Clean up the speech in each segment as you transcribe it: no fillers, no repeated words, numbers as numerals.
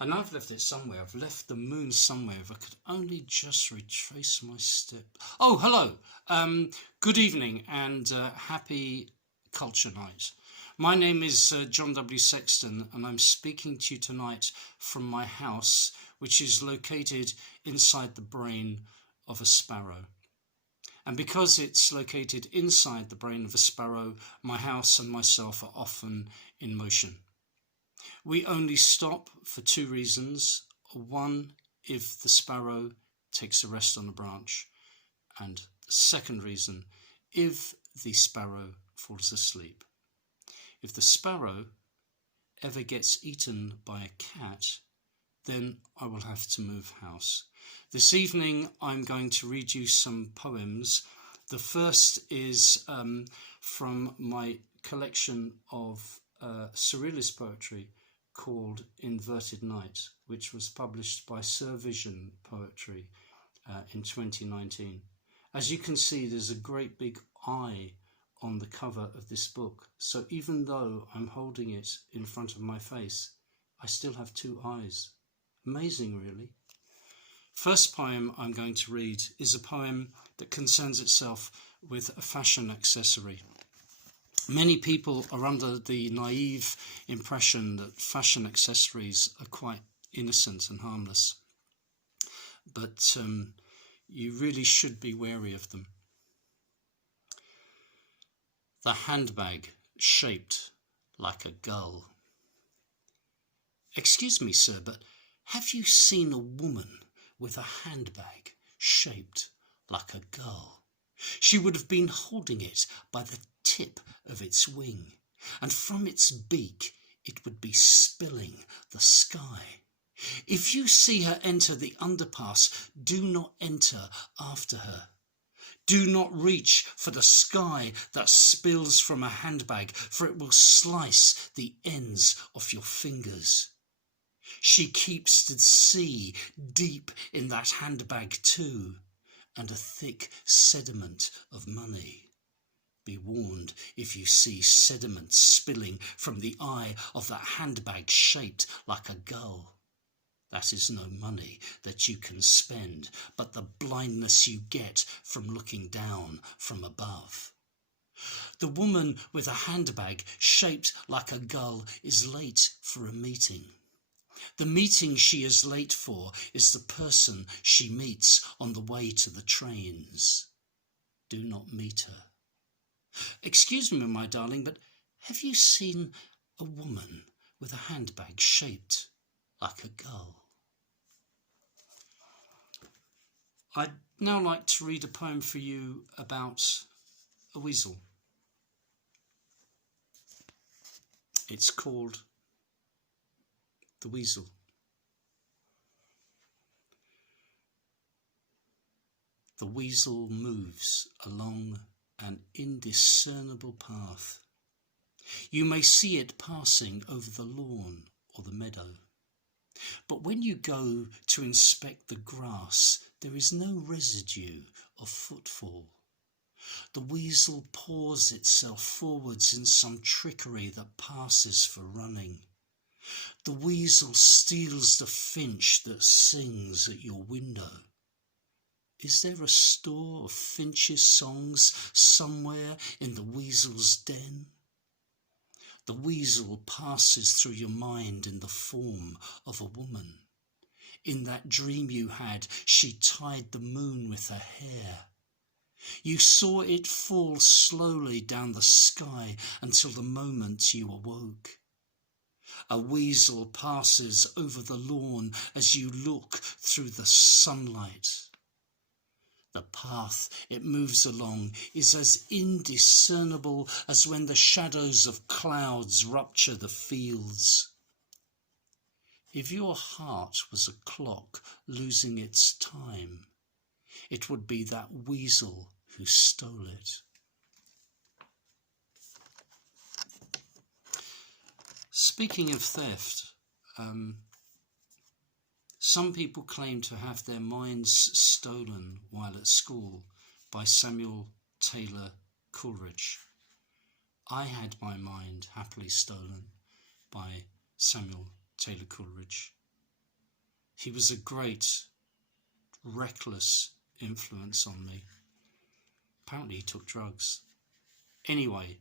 And I've left it somewhere. I've left the moon somewhere. If I could only just retrace my step. Oh, hello. Good evening and happy Culture Night. My name is John W Sexton, and I'm speaking to you tonight from my house, which is located inside the brain of a sparrow. And because it's located inside the brain of a sparrow, my house and myself are often in motion. We only stop for two reasons. One, if the sparrow takes a rest on a branch. And the second reason, if the sparrow falls asleep. If the sparrow ever gets eaten by a cat, then I will have to move house. This evening I'm going to read you some poems. The first is from my collection of surrealist poetry called Inverted Night, which was published by Vision Poetry in 2019. As you can see, there's a great big eye on the cover of this book, so even though I'm holding it in front of my face, I still have two eyes. Amazing, really. First poem I'm going to read is a poem that concerns itself with a fashion accessory. Many people are under the naive impression that fashion accessories are quite innocent and harmless, but you really should be wary of them. The handbag shaped like a gull. Excuse me, sir, but have you seen a woman with a handbag shaped like a gull? She would have been holding it by the tip of its wing, and from its beak it would be spilling the sky. If you see her enter the underpass, do not enter after her. Do not reach for the sky that spills from a handbag, for it will slice the ends of your fingers. She keeps the sea deep in that handbag too, and a thick sediment of money. Be warned if you see sediment spilling from the eye of that handbag shaped like a gull. That is no money that you can spend, but the blindness you get from looking down from above. The woman with a handbag shaped like a gull is late for a meeting. The meeting she is late for is the person she meets on the way to the trains. Do not meet her. Excuse me, my darling, but have you seen a woman with a handbag shaped like a gull? I'd now like to read a poem for you about a weasel. It's called The Weasel. The weasel moves along an indiscernible path. You may see it passing over the lawn or the meadow. But when you go to inspect the grass, there is no residue of footfall. The weasel pours itself forwards in some trickery that passes for running. The weasel steals the finch that sings at your window. Is there a store of finches' songs somewhere in the weasel's den? The weasel passes through your mind in the form of a woman. In that dream you had, she tied the moon with her hair. You saw it fall slowly down the sky until the moment you awoke. A weasel passes over the lawn as you look through the sunlight. The path it moves along is as indiscernible as when the shadows of clouds rupture the fields. If your heart was a clock losing its time, it would be that weasel who stole it. Speaking of theft, some people claim to have their minds stolen while at school by Samuel Taylor Coleridge. I had my mind happily stolen by Samuel Taylor Coleridge. He was a great, reckless influence on me. Apparently he took drugs. Anyway,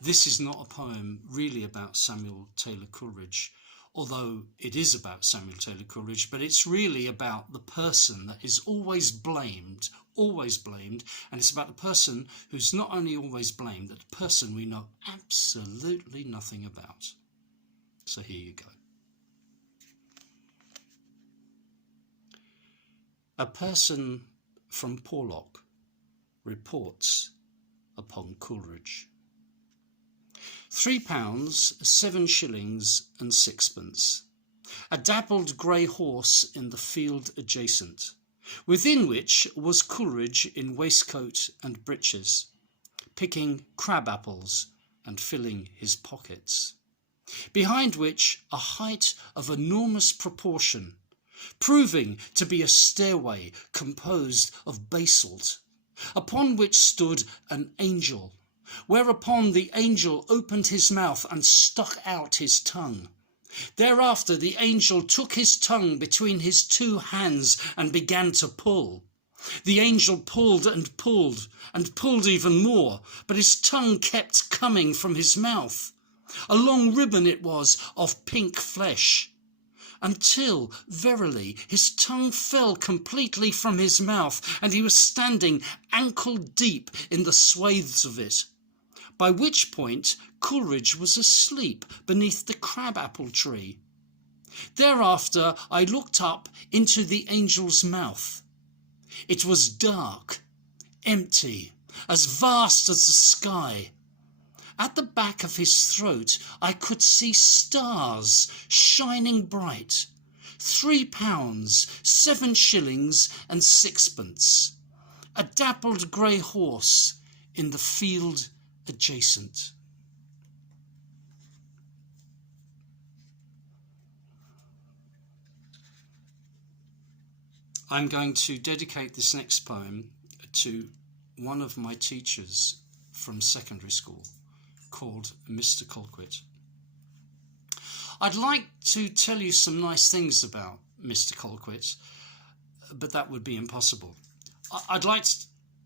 this is not a poem really about Samuel Taylor Coleridge, although it is about Samuel Taylor Coleridge, but it's really about the person that is always blamed, and it's about the person who's not only always blamed, but the person we know absolutely nothing about. So here you go. A person from Porlock reports upon Coleridge. £3, 7 shillings and sixpence. A dappled grey horse in the field adjacent, within which was Coleridge in waistcoat and breeches, picking crab apples and filling his pockets. Behind which a height of enormous proportion, proving to be a stairway composed of basalt, upon which stood an angel, whereupon the angel opened his mouth and stuck out his tongue. Thereafter the angel took his tongue between his 2 hands and began to pull. The angel pulled and pulled and pulled even more, but his tongue kept coming from his mouth. A long ribbon it was of pink flesh, until, verily, his tongue fell completely from his mouth, and he was standing ankle deep in the swathes of it, by which point Coleridge was asleep beneath the crab-apple tree. Thereafter I looked up into the angel's mouth. It was dark, empty, as vast as the sky. At the back of his throat I could see stars shining bright. £3, 7 shillings and sixpence. A dappled grey horse in the field adjacent. I'm going to dedicate this next poem to one of my teachers from secondary school, called Mr. Colquitt. I'd like to tell you some nice things about Mr. Colquitt, but that would be impossible. I'd like to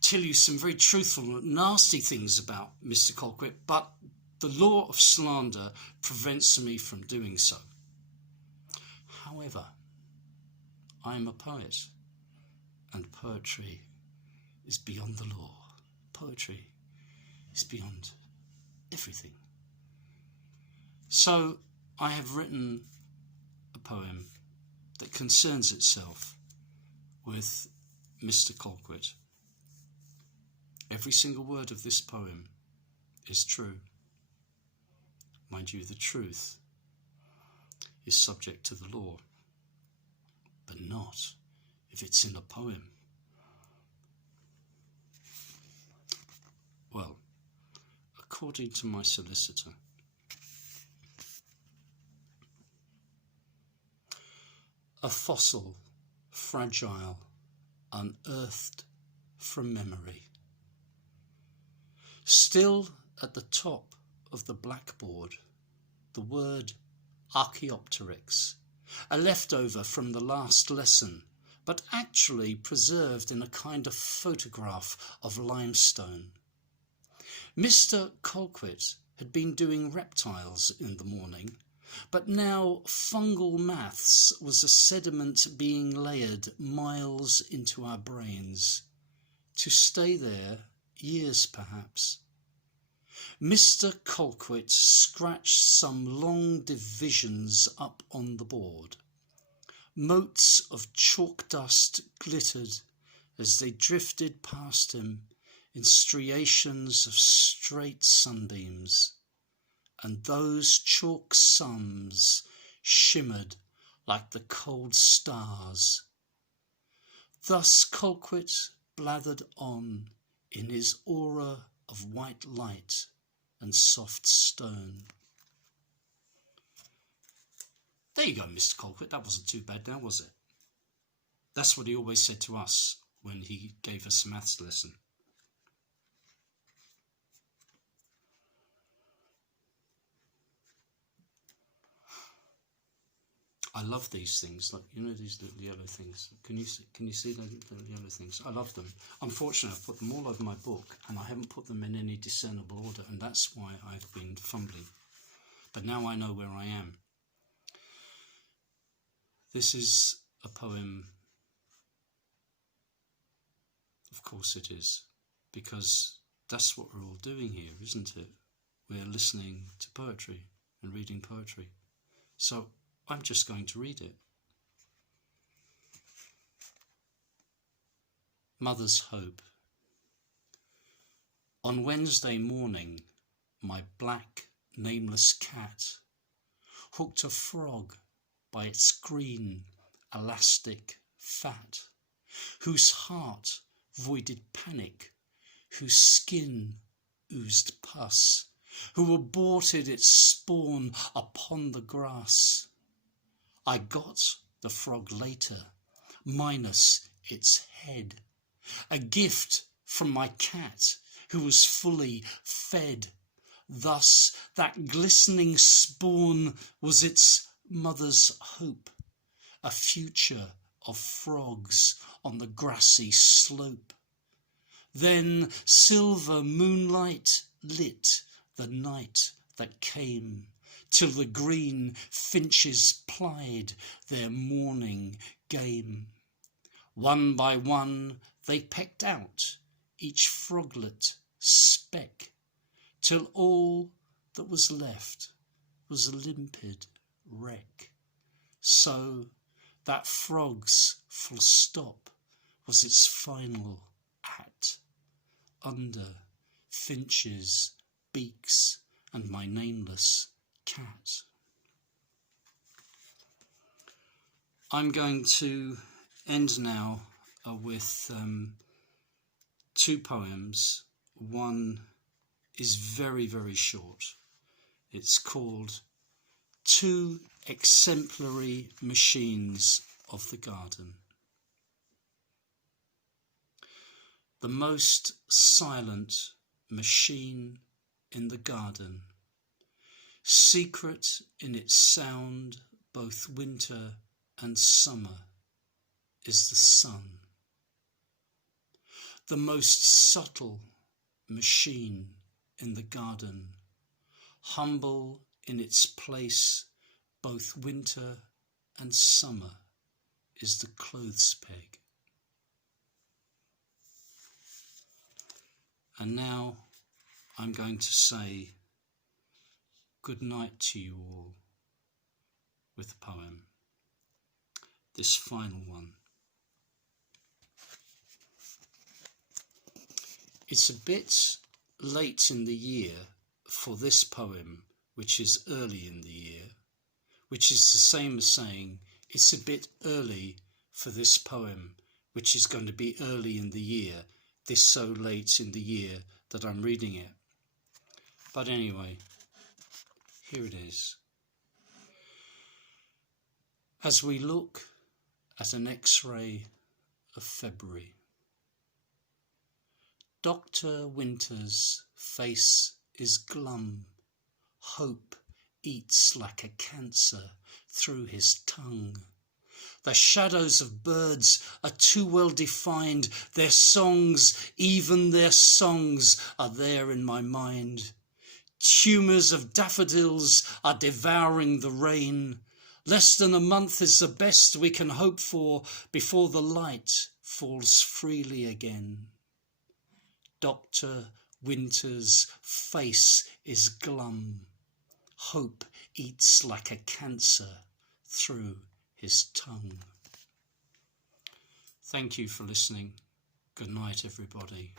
tell you some very truthful, nasty things about Mr. Colquitt, but the law of slander prevents me from doing so. However, I am a poet, and poetry is beyond the law. Poetry is beyond everything. So I have written a poem that concerns itself with Mr. Colquitt. Every single word of this poem is true. Mind you, the truth is subject to the law, but not if it's in a poem. Well, according to my solicitor, a fossil, fragile, unearthed from memory. Still at the top of the blackboard, the word Archaeopteryx, a leftover from the last lesson, but actually preserved in a kind of photograph of limestone. Mr. Colquitt had been doing reptiles in the morning, but now fungal maths was a sediment being layered miles into our brains, to stay there years perhaps. Mr. Colquitt scratched some long divisions up on the board. Motes of chalk dust glittered as they drifted past him in striations of straight sunbeams, and those chalk sums shimmered like the cold stars. Thus Colquitt blathered on in his aura of white light and soft stone. There you go, Mr. Colquitt. That wasn't too bad now, was it? That's what he always said to us when he gave us a maths lesson. I love these things, like, you know, these little yellow things. Can you see those little yellow things? I love them. Unfortunately, I've put them all over my book, and I haven't put them in any discernible order, and that's why I've been fumbling. But now I know where I am. This is a poem. Of course it is, because that's what we're all doing here, isn't it? We're listening to poetry and reading poetry. So I'm just going to read it. Mother's Hope. On Wednesday morning, my black, nameless cat hooked a frog by its green, elastic fat, whose heart voided panic, whose skin oozed pus, who aborted its spawn upon the grass. I got the frog later, minus its head, a gift from my cat, who was fully fed. Thus that glistening spawn was its mother's hope, a future of frogs on the grassy slope. Then silver moonlight lit the night that came, till the green finches plied their morning game. One by one they pecked out each froglet speck, till all that was left was a limpid wreck. So that frog's full stop was its final act, under finches, beaks, and my nameless cat. I'm going to end now with two poems. One is very, very short. It's called Two Exemplary Machines of the Garden. The most silent machine in the garden, secret in its sound both winter and summer, is the sun. The most subtle machine in the garden, humble in its place both winter and summer, is the clothes peg. And now I'm going to say good night to you all with a poem, this final one. It's a bit late in the year for this poem, which is early in the year, which is the same as saying it's a bit early for this poem, which is going to be early in the year, this so late in the year that I'm reading it. But anyway, here it is. As we look at an X-ray of February, Dr. Winter's face is glum. Hope eats like a cancer through his tongue. The shadows of birds are too well defined. Their songs, even their songs, are there in my mind. Tumours of daffodils are devouring the rain. Less than a month is the best we can hope for before the light falls freely again. Dr. Winter's face is glum. Hope eats like a cancer through his tongue. Thank you for listening. Good night, everybody.